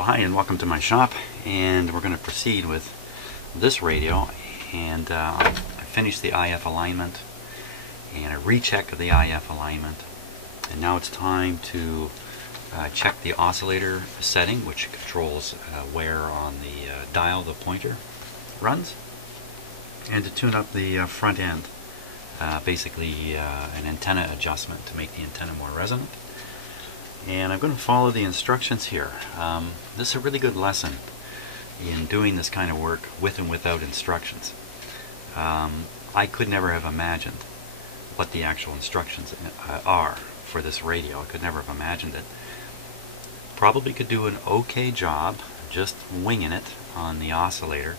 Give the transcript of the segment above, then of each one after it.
Well, hi and welcome to my shop, and we're going to proceed with this radio. And I finished the IF alignment and a recheck of the IF alignment, and now it's time to check the oscillator setting, which controls where on the dial the pointer runs, and to tune up the front end, basically an antenna adjustment to make the antenna more resonant. And I'm going to follow the instructions here. This is a really good lesson in doing this kind of work with and without instructions. I could never have imagined what the actual instructions are for this radio. I could never have imagined it. Probably could do an okay job just winging it on the oscillator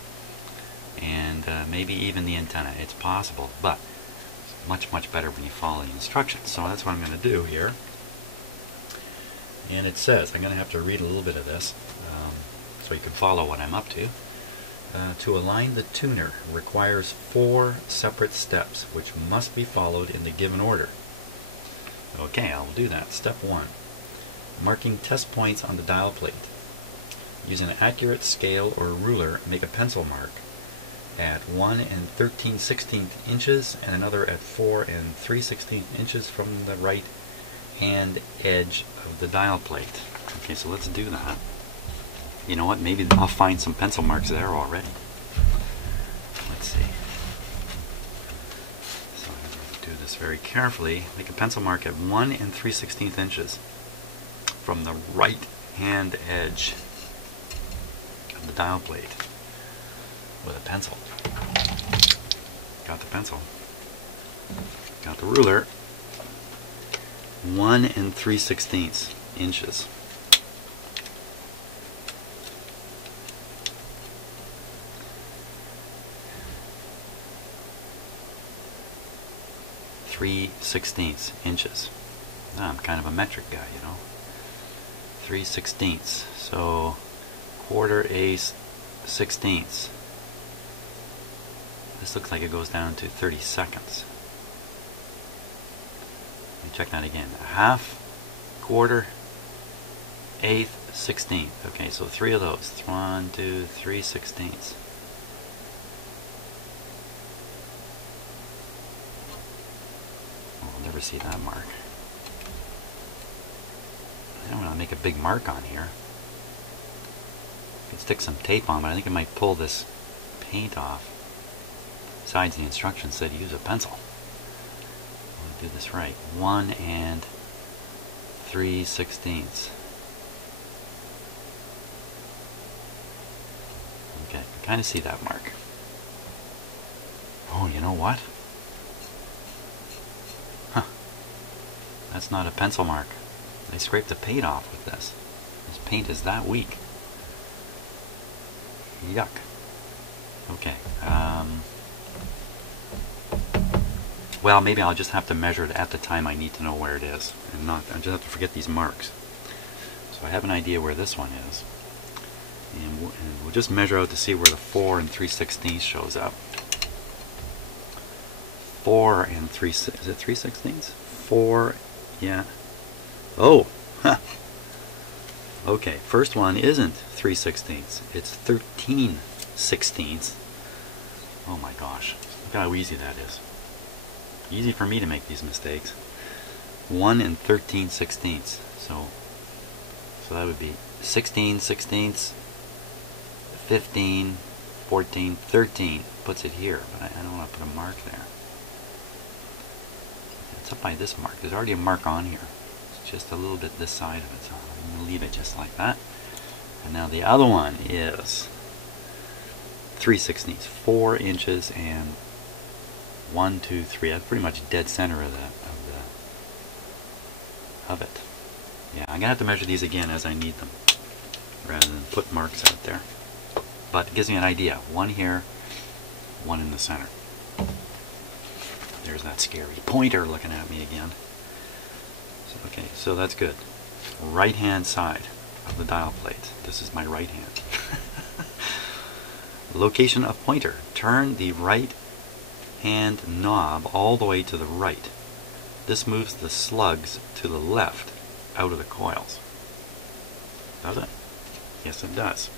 and maybe even the antenna. It's possible, but it's much better when you follow the instructions. So that's what I'm going to do here. And it says, I'm going to have to read a little bit of this so you can follow what I'm up to. To align the tuner requires 4 separate steps which must be followed in the given order. Okay, I'll do that. Step 1. Marking test points on the dial plate. Use an accurate scale or ruler, make a pencil mark at 1 13/16 inches and another at 4 3/16 inches from the right hand edge of the dial plate. Okay, so let's do that. You know what, maybe I'll find some pencil marks there already. Let's see. So I'm going to do this very carefully. Make a pencil mark at 1 3/16 inches from the right hand edge of the dial plate with a pencil. Got the pencil. Got the ruler. 1 3/16 inches. (3/16 inches). I'm kind of a metric guy, you know. 3/16. So 1/4 16ths. This looks like it goes down to 30 seconds. Let me check that again. 1/2, 1/4, 1/8, 16th. Okay, so 3 of those. 1, 2, 3/16. I'll never see that mark. I don't want to make a big mark on here. I could stick some tape on, but I think it might pull this paint off. Besides, the instructions said use a pencil. Do this right. 1 3/16. Okay, I kind of see that mark. Oh, you know what? Huh. That's not a pencil mark. They scraped the paint off with this. This paint is that weak. Yuck. Okay. Well, maybe I'll just have to measure it at the time I need to know where it is, and I just have to forget these marks. So I have an idea where this one is, and we'll just measure out to see where the 4 3/16 shows up. 4 3, is it 3/16? 4, yeah. Oh, huh. Okay, first one isn't 3/16. It's 13/16. Oh my gosh, look how easy that is. Easy for me to make these mistakes. 1 13/16. So that would be 16/16, 15, 14, 13. Puts it here, but I don't want to put a mark there. It's up by this mark. There's already a mark on here. It's just a little bit this side of it, so I'm going to leave it just like that. And now the other one is 3/16, 4 inches and 1, 2, 3. That's pretty much dead center of it. Yeah, I'm gonna have to measure these again as I need them, rather than put marks out there. But it gives me an idea. 1 here, 1 in the center. There's that scary pointer looking at me again. So, okay, so that's good. Right hand side of the dial plate. This is my right hand. Location of pointer. Turn the right hand knob all the way to the right. This moves the slugs to the left out of the coils. Does it? Yes, it does.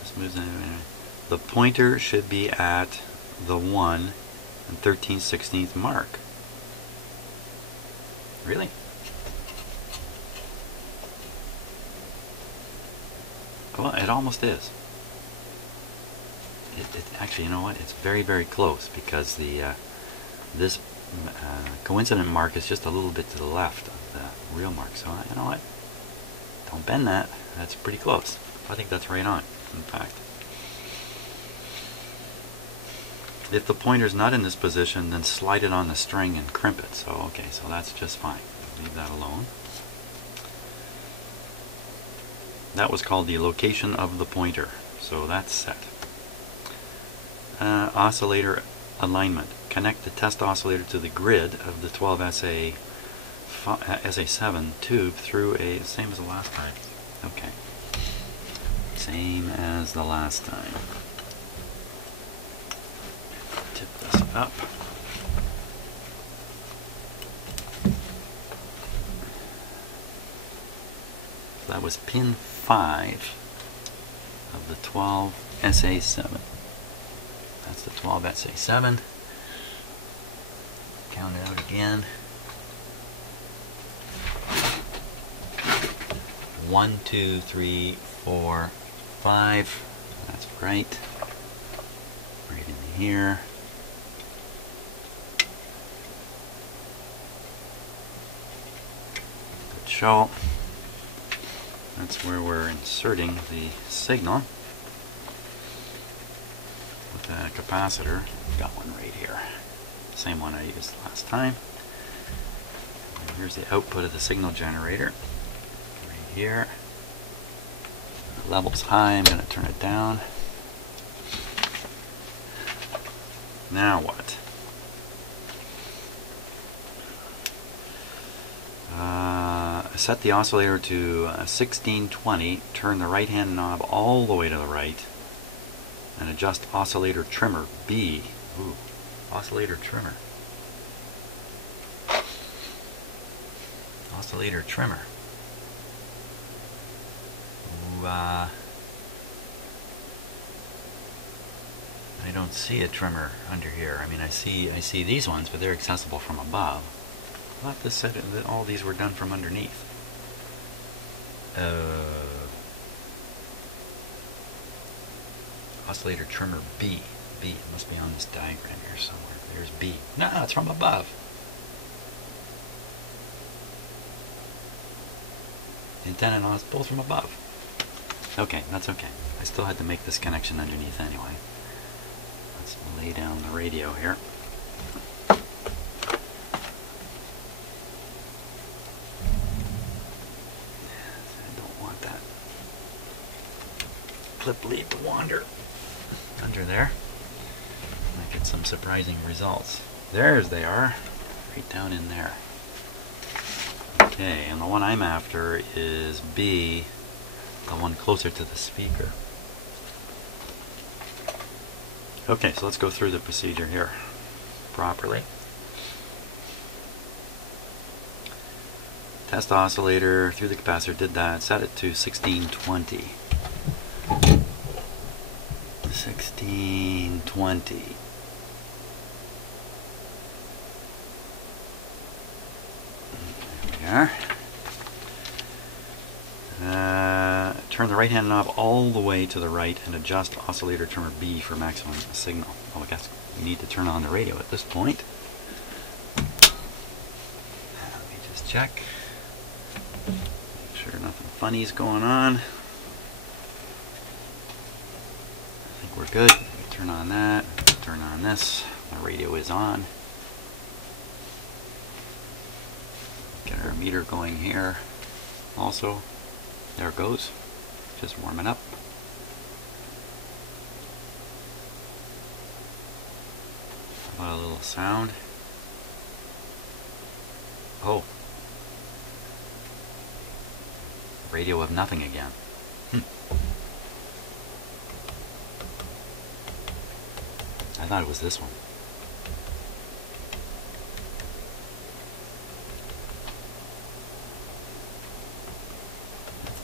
This moves in. The pointer should be at the 1 and 13/16 mark. Really? Well, it almost is. Actually, you know what? It's very, very close, because this coincident mark is just a little bit to the left of the real mark. So you know what? Don't bend that. That's pretty close. I think that's right on, in fact. If the pointer's not in this position, then slide it on the string and crimp it. So okay, so that's just fine. Leave that alone. That was called the location of the pointer. So that's set. Oscillator alignment. Connect the test oscillator to the grid of the 12 SA7 tube through a, same as the last time. Okay. Same as the last time. Tip this up. That was pin 5 of the 12 SA7. That's the 12 SA7. Count it out again. 1, 2, 3, 4, 5. That's right. Right in here. Good show. That's where we're inserting the signal with a capacitor. Got one right here. Same one I used last time. And here's the output of the signal generator. Right here. The level's high. I'm going to turn it down. Now what? Set the oscillator to 1620, turn the right hand knob all the way to the right, and adjust oscillator trimmer B. Ooh, oscillator trimmer. Oscillator trimmer. Ooh, I don't see a trimmer under here. I mean, I see these ones, but they're accessible from above. I thought this said that all these were done from underneath. Oscillator trimmer B. B. It must be on this diagram here somewhere. There's B. No, it's from above. Antenna and os both from above. Okay, that's okay. I still had to make this connection underneath anyway. Let's lay down the radio here. Clip, leap, wander under there. Might get some surprising results. There's they are, right down in there. Okay, and the one I'm after is B, the one closer to the speaker. Okay, so let's go through the procedure here properly. Test oscillator through the capacitor, did that, set it to 1620. 1620. There we are. Turn the right hand knob all the way to the right and adjust oscillator trimmer B for maximum signal. Well, I guess we need to turn on the radio at this point. Let me just check. Make sure nothing funny's going on. We're good. We turn on that, turn on this, the radio is on. Get our meter going here also. There it goes, just warming up. How about a little sound? Oh, radio of nothing again. I thought it was this one.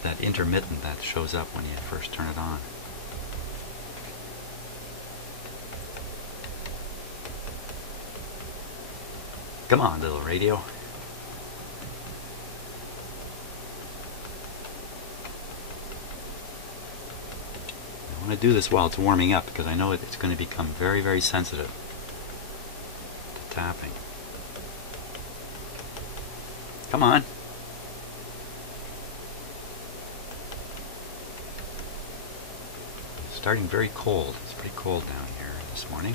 that intermittent that shows up when you first turn it on. Come on, little radio. I want to do this while it's warming up because I know it's going to become very, very sensitive to tapping. Come on. It's starting very cold. It's pretty cold down here this morning.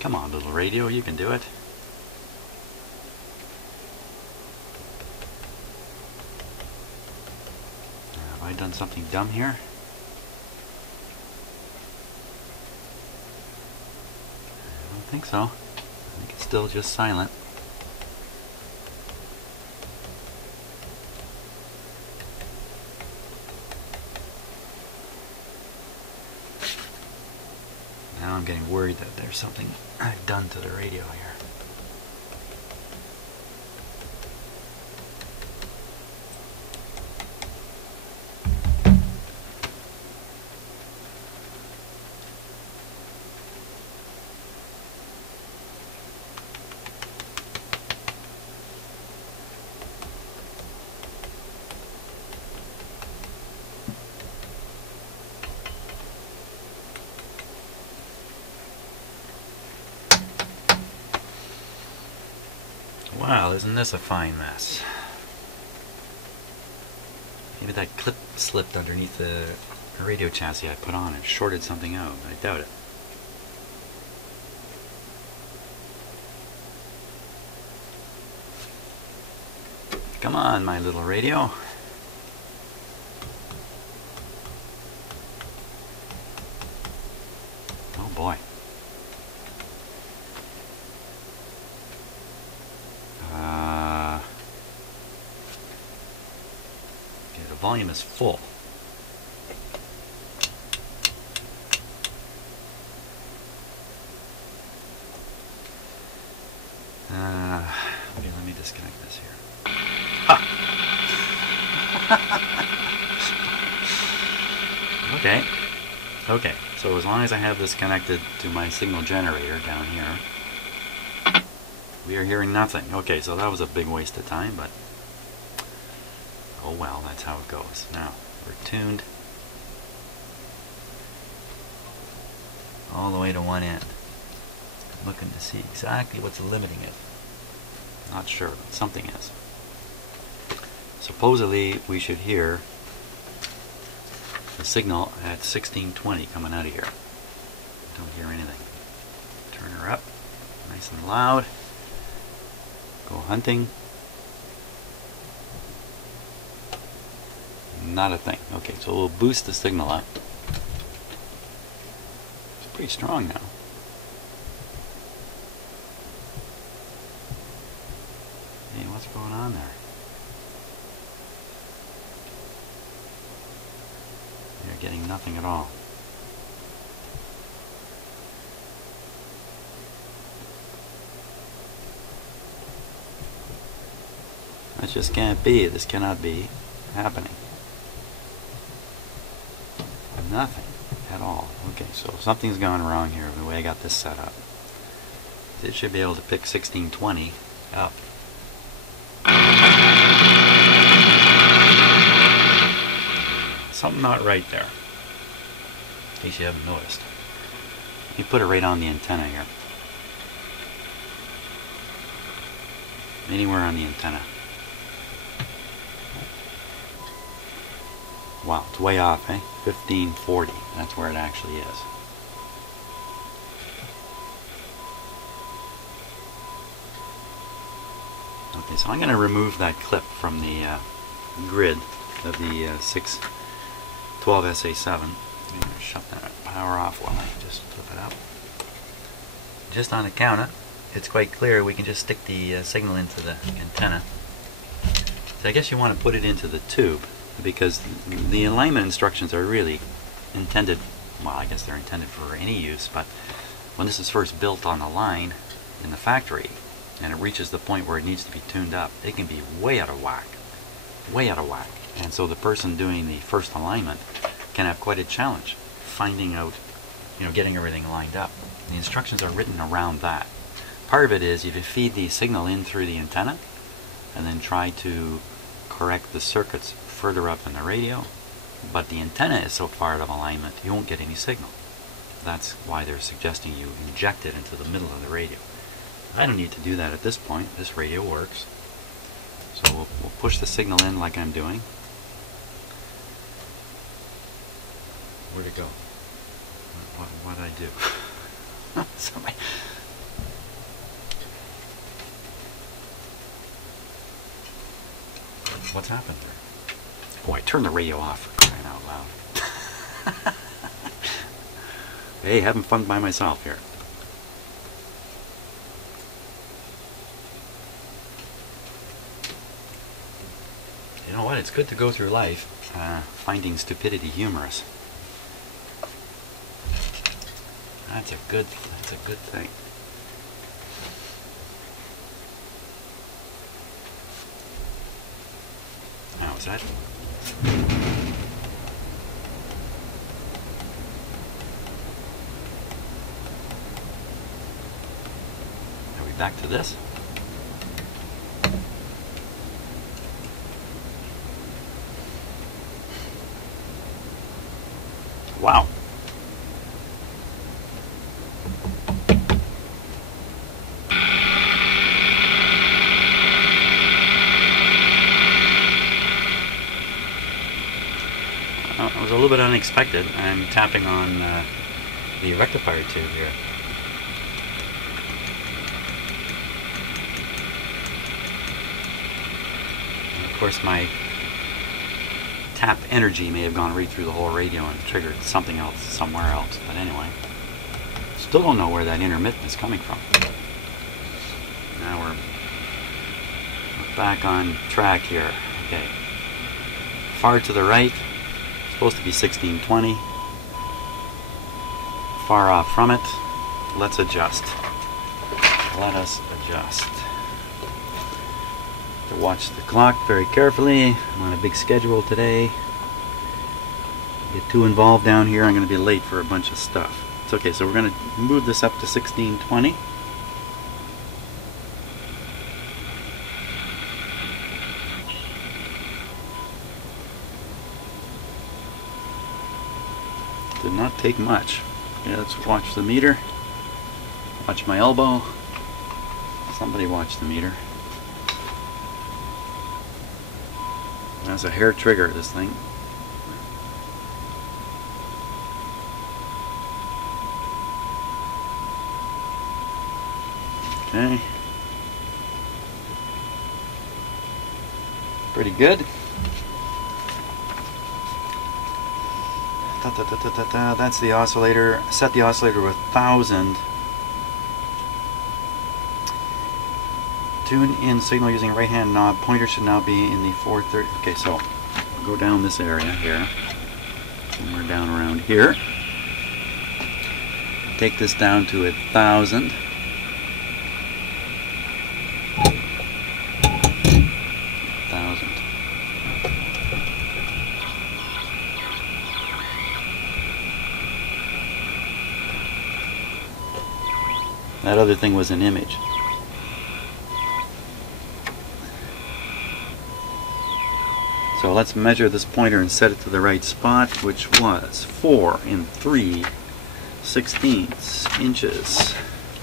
Come on, little radio, you can do it. Have I done something dumb here? I don't think so. I think it's still just silent. Now I'm getting worried that there's something I've done to the radio here. Wow, isn't this a fine mess? Maybe that clip slipped underneath the radio chassis I put on and shorted something out. I doubt it. Come on, my little radio. Oh boy. The volume is full. Okay, let me disconnect this here. Okay. Okay, so as long as I have this connected to my signal generator down here, we are hearing nothing. Okay, so that was a big waste of time, but oh well, that's how it goes. Now, we're tuned all the way to one end. Looking to see exactly what's limiting it. Not sure, but something is. Supposedly, we should hear the signal at 1620 coming out of here. Don't hear anything. Turn her up, nice and loud. Go hunting. Not a thing. Okay, so we'll boost the signal up. It's pretty strong now. Hey, what's going on there? You're getting nothing at all. That just can't be. This cannot be happening. Nothing at all. Okay, so something's gone wrong here the way I got this set up. It should be able to pick 1620 up. Something not right there, in case you haven't noticed. Let me put it right on the antenna here. Anywhere on the antenna. Wow, it's way off, eh? 1540. That's where it actually is. Okay, so I'm going to remove that clip from the grid of the 612 SA7 Shut that power off while I just flip it up. Just on the counter, it's quite clear we can just stick the signal into the antenna. So I guess you want to put it into the tube, because the alignment instructions are really intended, well, I guess they're intended for any use, but when this is first built on the line in the factory and it reaches the point where it needs to be tuned up, it can be way out of whack. Way out of whack. And so the person doing the first alignment can have quite a challenge finding out, getting everything lined up. The instructions are written around that. Part of it is if you feed the signal in through the antenna and then try to correct the circuits further up in the radio, but the antenna is so far out of alignment you won't get any signal. That's why they're suggesting you inject it into the middle of the radio. I don't need to do that at this point. This radio works. So we'll push the signal in like I'm doing. Where'd it go? What did I do? Somebody. What's happened there? Oh, I turned the radio off, for crying out loud. Hey, having fun by myself here. You know what? It's good to go through life finding stupidity humorous. That's a good thing. Now is that? Are we back to this? Wow. It was a little bit unexpected. I'm tapping on the rectifier tube here. And of course my tap energy may have gone right through the whole radio and triggered something else somewhere else. But anyway, still don't know where that intermittent is coming from. Now we're back on track here. Okay. Far to the right, supposed to be 1620. Far off from it. Let's adjust. Let us adjust. To watch the clock very carefully. I'm on a big schedule today. Get too involved down here, I'm going to be late for a bunch of stuff. It's okay, so we're going to move this up to 1620. Did not take much. Okay, let's watch the meter. Watch my elbow. Somebody watch the meter. That's a hair trigger, this thing. Okay. Pretty good. That's the oscillator. Set the oscillator with 1000. Tune in signal using right hand knob. Pointer should now be in the 430. Okay, so go down this area here. Somewhere down around here. Take this down to 1000. That other thing was an image. So let's measure this pointer and set it to the right spot, which was 4 3/16 inches.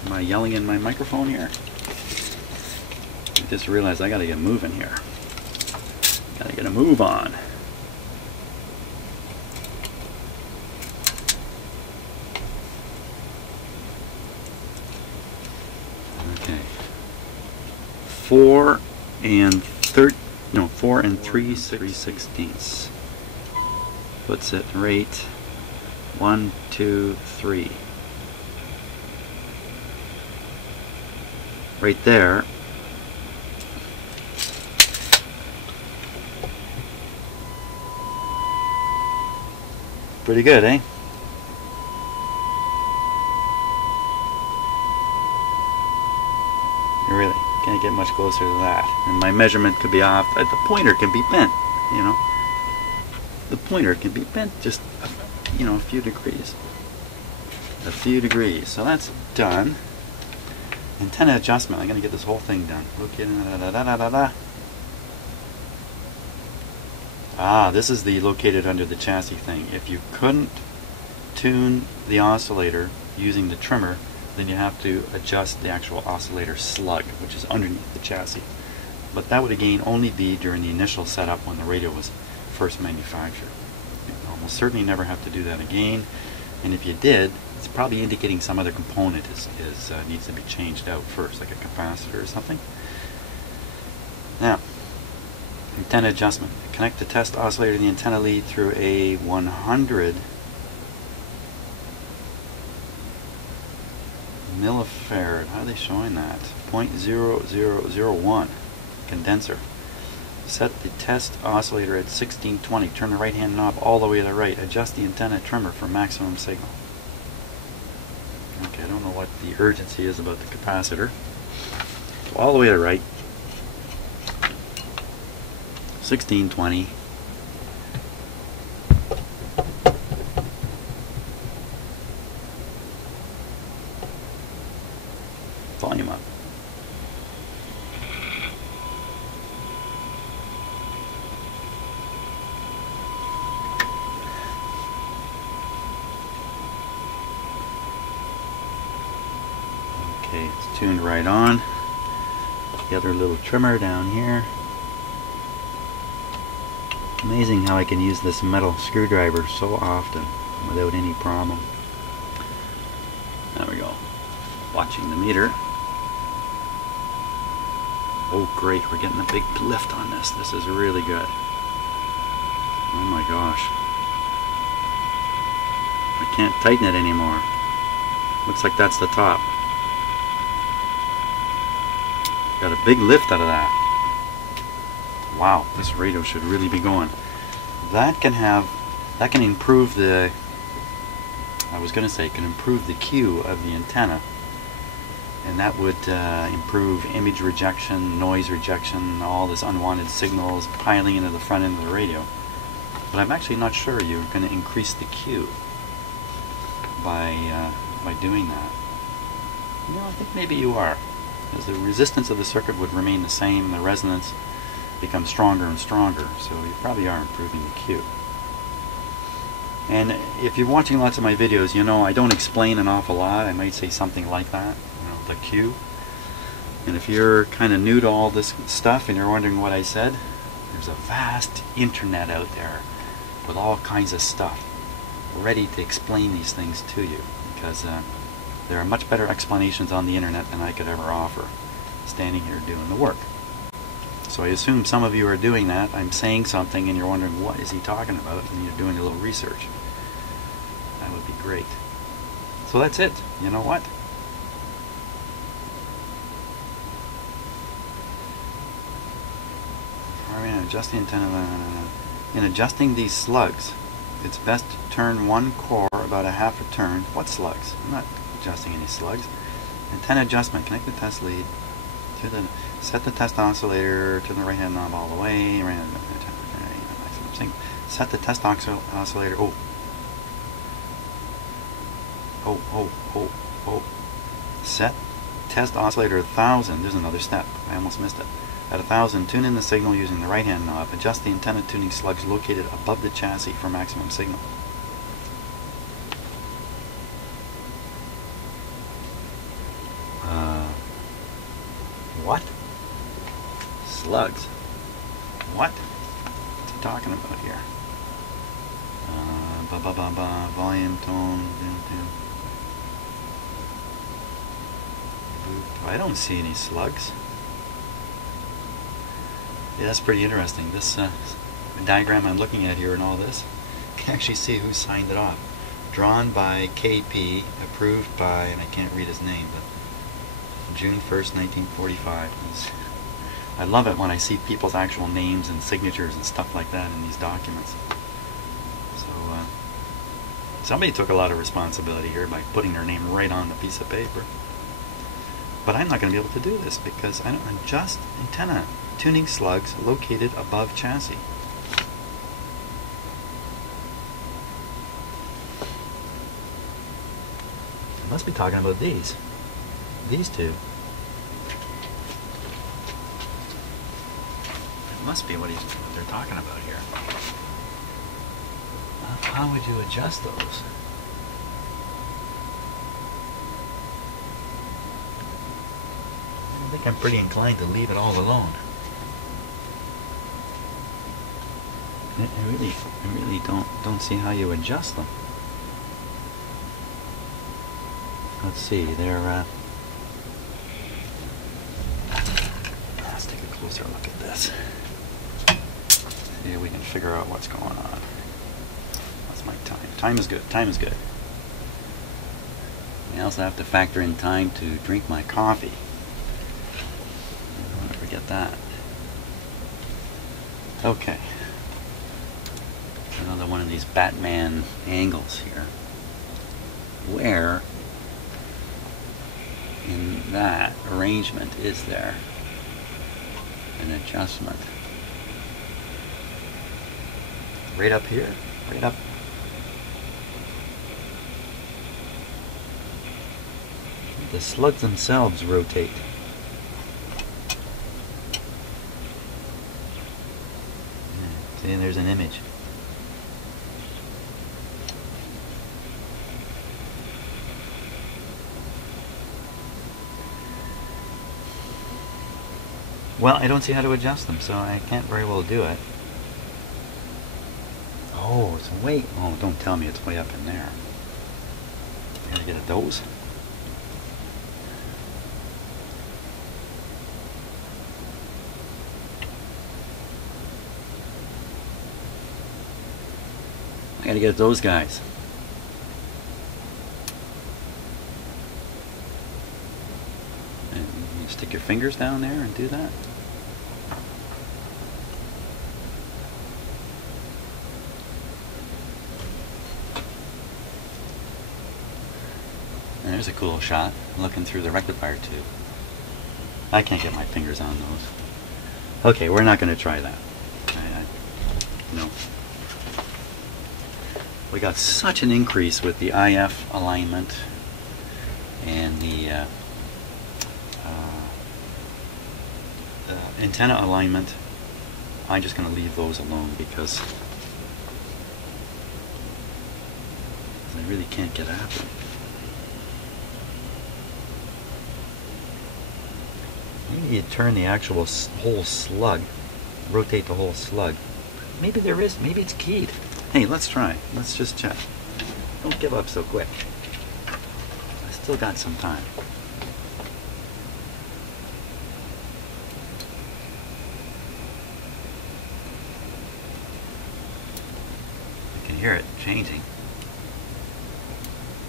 Am I yelling in my microphone here? I just realized I gotta get moving here. Gotta get a move on. Okay. 4 3/16 puts it right 1, 2, 3. Right there. Pretty good, eh? You really can't get much closer to that. And my measurement could be off. The pointer can be bent, you know. The pointer can be bent just, you know, a few degrees. A few degrees. So that's done. Antenna adjustment. I'm going to get this whole thing done. Ah, this is the located under the chassis thing. If you couldn't tune the oscillator using the trimmer, then you have to adjust the actual oscillator slug, which is underneath the chassis. But that would again only be during the initial setup when the radio was first manufactured. You almost certainly never have to do that again. And if you did, it's probably indicating some other component needs to be changed out first, like a capacitor or something. Now, antenna adjustment. Connect the test oscillator to the antenna lead through a 100 millifarad. How are they showing that? 0.0001 condenser. Set the test oscillator at 1620. Turn the right hand knob all the way to the right. Adjust the antenna trimmer for maximum signal. Okay, I don't know what the urgency is about the capacitor. So all the way to the right. 1620. Volume up. Okay, it's tuned right on. The other little trimmer down here. Amazing how I can use this metal screwdriver so often without any problem. There we go. Watching the meter. Oh great, we're getting a big lift on this. This is really good. Oh my gosh. I can't tighten it anymore. Looks like that's the top. Got a big lift out of that. Wow, this radio should really be going. That can improve the, I was going to say, can improve the Q of the antenna, and that would improve image rejection, noise rejection, all this unwanted signals piling into the front end of the radio. But I'm actually not sure you're going to increase the Q by doing that. You know, I think maybe you are, because the resistance of the circuit would remain the same, the resonance becomes stronger and stronger, so you probably are improving the Q. And if you're watching lots of my videos, you know I don't explain an awful lot. I might say something like that, you know, the Q. And if you're kind of new to all this stuff and you're wondering what I said, there's a vast internet out there with all kinds of stuff ready to explain these things to you, because there are much better explanations on the internet than I could ever offer standing here doing the work. So I assume some of you are doing that. I'm saying something and you're wondering what is he talking about, and you're doing a little research. That would be great. So that's it. You know what? Adjust the antenna. In adjusting these slugs, it's best to turn one core about a half a turn. What slugs? I'm not adjusting any slugs. Antenna adjustment. Connect the test lead to the. Set the test oscillator to the right hand knob all the way. Set the test oscillator. Set test oscillator 1000. There's another step. I almost missed it. At 1000, tune in the signal using the right hand knob. Adjust the antenna tuning slugs located above the chassis for maximum signal. What? Slugs. What? What's he talking about here? Volume, tone. I don't see any slugs. Yeah, that's pretty interesting. This diagram I'm looking at here and all this, you can actually see who signed it off. Drawn by KP, approved by, and I can't read his name, but June 1st, 1945. I love it when I see people's actual names and signatures and stuff like that in these documents. So somebody took a lot of responsibility here by putting their name right on the piece of paper. But I'm not going to be able to do this because I don't adjust antenna tuning slugs located above chassis. I must be talking about these two. It must be what they're talking about here. How would you adjust those? I think I'm pretty inclined to leave it all alone. I really don't see how you adjust them. Let's see, they're let's take a closer look at this. See if we can figure out what's going on. What's my time? Time is good. Time is good. I also have to factor in time to drink my coffee. I don't want to forget that. Okay. Another one of these Batman angles here. Where in that arrangement is there an adjustment? Right up here, right up. The slugs themselves rotate. See, there's an image. Well, I don't see how to adjust them, so I can't very well do it. Oh, it's way... Oh, don't tell me it's way up in there. I gotta get at those. I gotta get at those guys. And you stick your fingers down there and do that. And there's a cool shot, looking through the rectifier tube. I can't get my fingers on those. Okay, we're not going to try that. No. We got such an increase with the IF alignment and the antenna alignment. I'm just going to leave those alone because I really can't get at them. Maybe you turn the actual whole slug, rotate the whole slug. Maybe there is, maybe it's keyed. Hey, let's try. Let's just check. Don't give up so quick. I still got some time. I can hear it changing.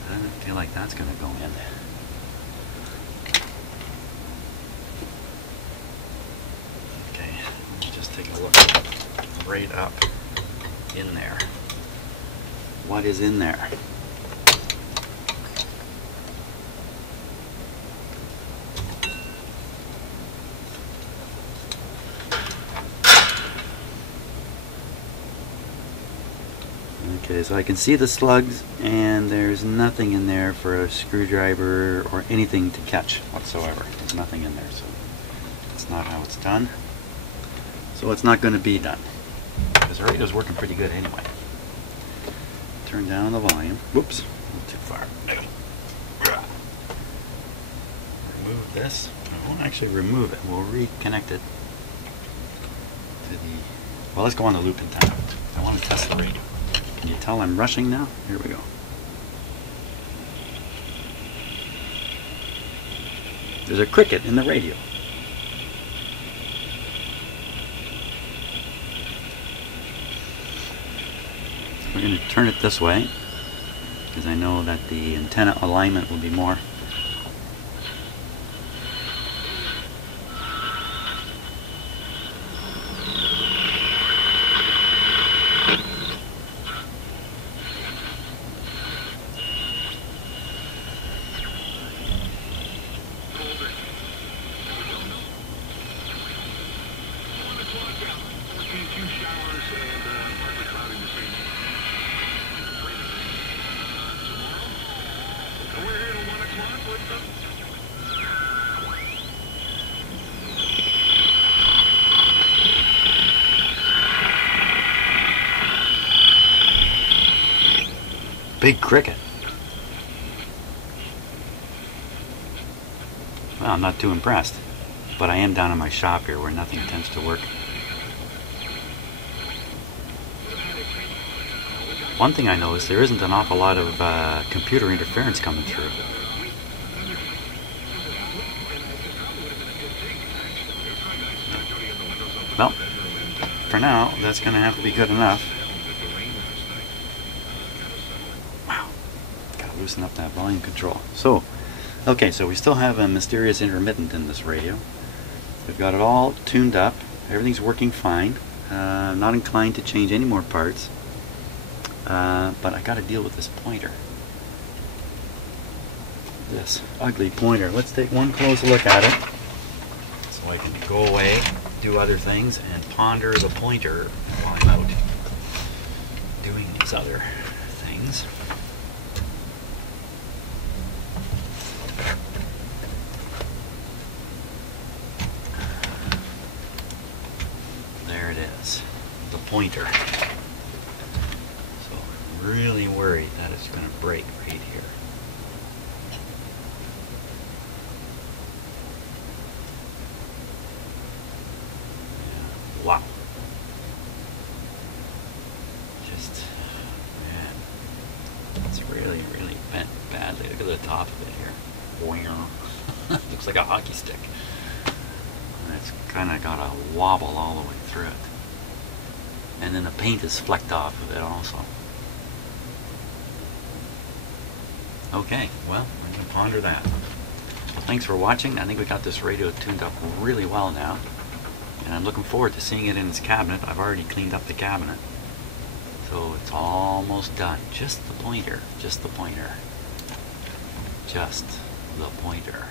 I don't feel like that's going to go in. Take a look right up in there. What is in there? Okay, so I can see the slugs and there's nothing in there for a screwdriver or anything to catch whatsoever. There's nothing in there, so that's not how it's done. So it's not going to be done because the radio's working pretty good anyway. Turn down the volume. Whoops, a little too far. Remove this. I won't actually remove it. We'll reconnect it to the... Well, let's go on the loop antenna. I want to test the radio. Can you tell I'm rushing now? Here we go. There's a cricket in the radio. We're going to turn it this way. because I know that the antenna alignment will be more. Big cricket. Well, I'm not too impressed, but I am down in my shop here where nothing tends to work. One thing I noticed, there isn't an awful lot of computer interference coming through. Well, for now, that's going to have to be good enough. Wow, gotta loosen up that volume control. So, okay, so we still have a mysterious intermittent in this radio. We've got it all tuned up. Everything's working fine. I'm not inclined to change any more parts. But I got to deal with this pointer. This ugly pointer. Let's take one close look at it so I can go away, do other things, and ponder the pointer while I'm out doing these other things. There it is, the pointer. Really worried that it's going to break right here. Yeah. Wow. Just, man, it's really, really bent badly. Look at the top of it here. Looks like a hockey stick. And it's kind of got a wobble all the way through it. And then the paint is flecked off of it also. Okay, well, I'm going to ponder that. Well, thanks for watching. I think we got this radio tuned up really well now. And I'm looking forward to seeing it in its cabinet. I've already cleaned up the cabinet. So it's almost done. Just the pointer. Just the pointer. Just the pointer.